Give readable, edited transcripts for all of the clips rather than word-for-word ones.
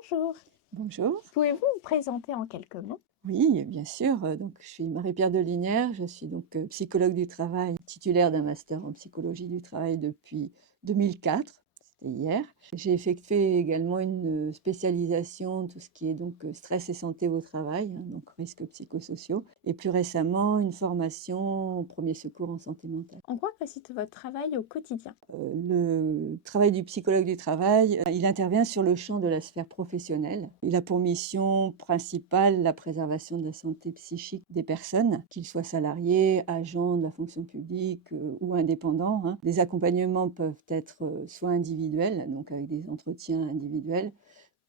Bonjour. Bonjour. Pouvez-vous vous présenter en quelques mots? Oui, bien sûr. Donc, je suis Marie-Pierre Delinière. Je suis donc psychologue du travail, titulaire d'un master en psychologie du travail depuis 2004. C'était hier. J'ai effectué également une spécialisation, tout ce qui est donc stress et santé au travail, hein, donc risques psychosociaux. Et plus récemment, une formation au premier secours en santé mentale. En quoi consiste votre travail au quotidien? Le travail du psychologue du travail, il intervient sur le champ de la sphère professionnelle. Il a pour mission principale la préservation de la santé psychique des personnes, qu'ils soient salariés, agents de la fonction publique, ou indépendants, hein. Les accompagnements peuvent être, soit individuels, donc avec des entretiens individuels,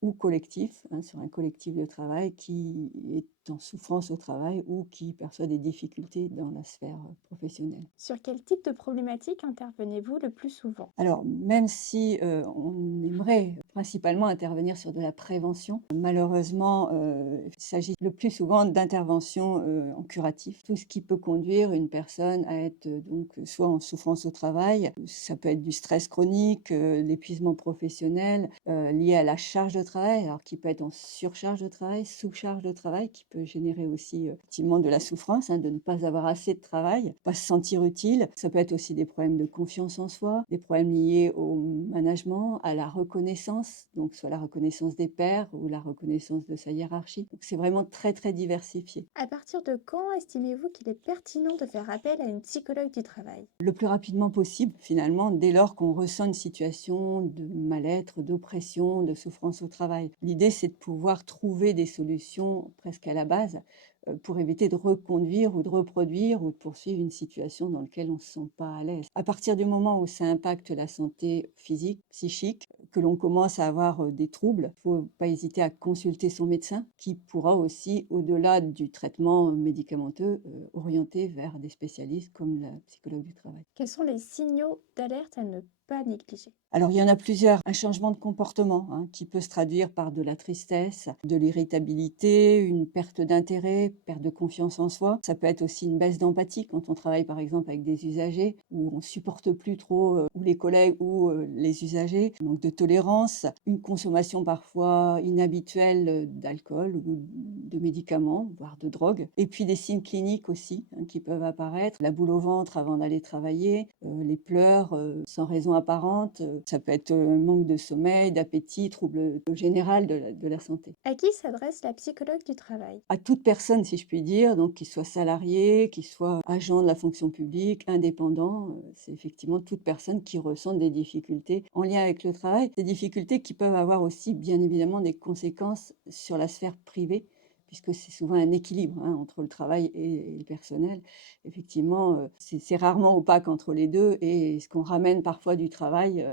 ou collectifs, hein, sur un collectif de travail qui est en souffrance au travail ou qui perçoit des difficultés dans la sphère, professionnelle. Sur quel type de problématique intervenez-vous le plus souvent? Alors, même si, on aimerait principalement intervenir sur de la prévention, malheureusement, il s'agit le plus souvent d'interventions, en curatif. Tout ce qui peut conduire une personne à être, donc soit en souffrance au travail, ça peut être du stress chronique, l'épuisement professionnel, lié à la charge de travail, alors qui peut être en surcharge de travail, sous-charge de travail, qui peut générer aussi, effectivement de la souffrance, hein, de ne pas avoir assez de travail, pas se sentir utile. Ça peut être aussi des problèmes de confiance en soi, des problèmes liés au management, à la reconnaissance, donc soit la reconnaissance des pairs ou la reconnaissance de sa hiérarchie. Donc c'est vraiment très, très diversifié. À partir de quand estimez-vous qu'il est pertinent de faire appel à une psychologue du travail? Le plus rapidement possible, finalement, dès lors qu'on ressent une situation de mal-être, d'oppression, de souffrance au travail. L'idée, c'est de pouvoir trouver des solutions presque à la base, pour éviter de reconduire ou de reproduire ou de poursuivre une situation dans laquelle on ne se sent pas à l'aise. À partir du moment où ça impacte la santé physique, psychique, que l'on commence à avoir, des troubles, il ne faut pas hésiter à consulter son médecin qui pourra aussi, au-delà du traitement médicamenteux, orienter vers des spécialistes comme la psychologue du travail. Quels sont les signaux d'alerte à ne pas négliger? Alors, il y en a plusieurs. Un changement de comportement, hein, qui peut se traduire par de la tristesse, de l'irritabilité, une perte d'intérêt, perte de confiance en soi. Ça peut être aussi une baisse d'empathie quand on travaille, par exemple, avec des usagers, où on supporte plus trop, ou les collègues ou, les usagers. Manque de tolérance, une consommation parfois inhabituelle, d'alcool ou de médicaments, voire de drogue. Et puis des signes cliniques aussi, hein, qui peuvent apparaître. La boule au ventre avant d'aller travailler, les pleurs, sans raison apparente, ça peut être, manque de sommeil, d'appétit, trouble, général de la santé. À qui s'adresse la psychologue du travail? À toute personne, si je puis dire, donc qu'il soit salarié, qu'il soit agent de la fonction publique, indépendant, c'est effectivement toute personne qui ressent des difficultés en lien avec le travail. Des difficultés qui peuvent avoir aussi, bien évidemment, des conséquences sur la sphère privée, puisque c'est souvent un équilibre, hein, entre le travail et le personnel. Effectivement, c'est rarement opaque entre les 2 et ce qu'on ramène parfois du travail,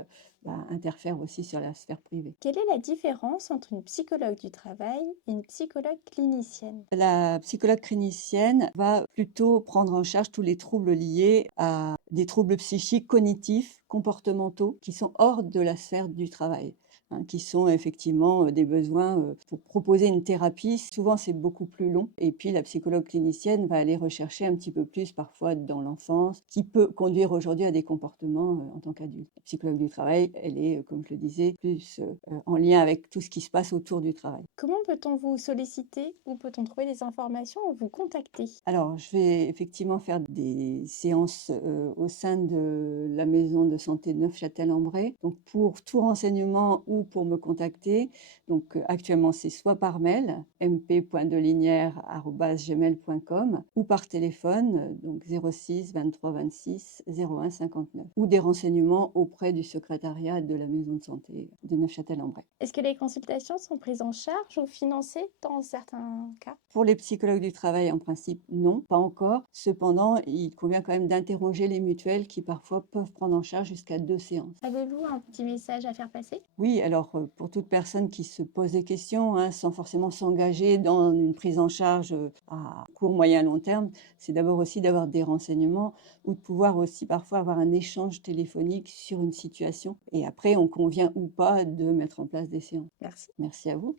interfère aussi sur la sphère privée. Quelle est la différence entre une psychologue du travail et une psychologue clinicienne? La psychologue clinicienne va plutôt prendre en charge tous les troubles liés à des troubles psychiques, cognitifs, comportementaux, qui sont hors de la sphère du travail, hein, qui sont effectivement, des besoins, pour proposer une thérapie. Souvent, c'est beaucoup plus long et puis la psychologue clinicienne va aller rechercher un petit peu plus parfois dans l'enfance, qui peut conduire aujourd'hui à des comportements, en tant qu'adulte. La psychologue du travail, elle est, comme je le disais, plus, en lien avec tout ce qui se passe autour du travail. Comment peut-on vous solliciter? Où peut-on trouver des informations ou vous contacter? Alors, je vais effectivement faire des séances, au sein de la maison de santé de Neufchâtel-en-Bray. Donc pour tout renseignement ou pour me contacter, donc, actuellement, c'est soit par mail, mp.delinière@gmail.com ou par téléphone, donc 06 23 26 01 59 ou des renseignements auprès du secrétariat de la maison de santé de Neufchâtel-en-Bray. Est-ce que les consultations sont prises en charge ou financées dans certains cas? Pour les psychologues du travail, en principe, non, pas encore. Cependant, il convient quand même d'interroger les mutuelles qui parfois peuvent prendre en charge jusqu'à 2 séances. Avez-vous un petit message à faire passer? Oui, alors, pour toute personne qui se pose des questions, hein, sans forcément s'engager dans une prise en charge, à court, moyen, long terme, c'est d'abord aussi d'avoir des renseignements ou de pouvoir aussi parfois avoir un échange téléphonique sur une situation et après on convient ou pas de mettre en place des séances. Merci. Merci à vous.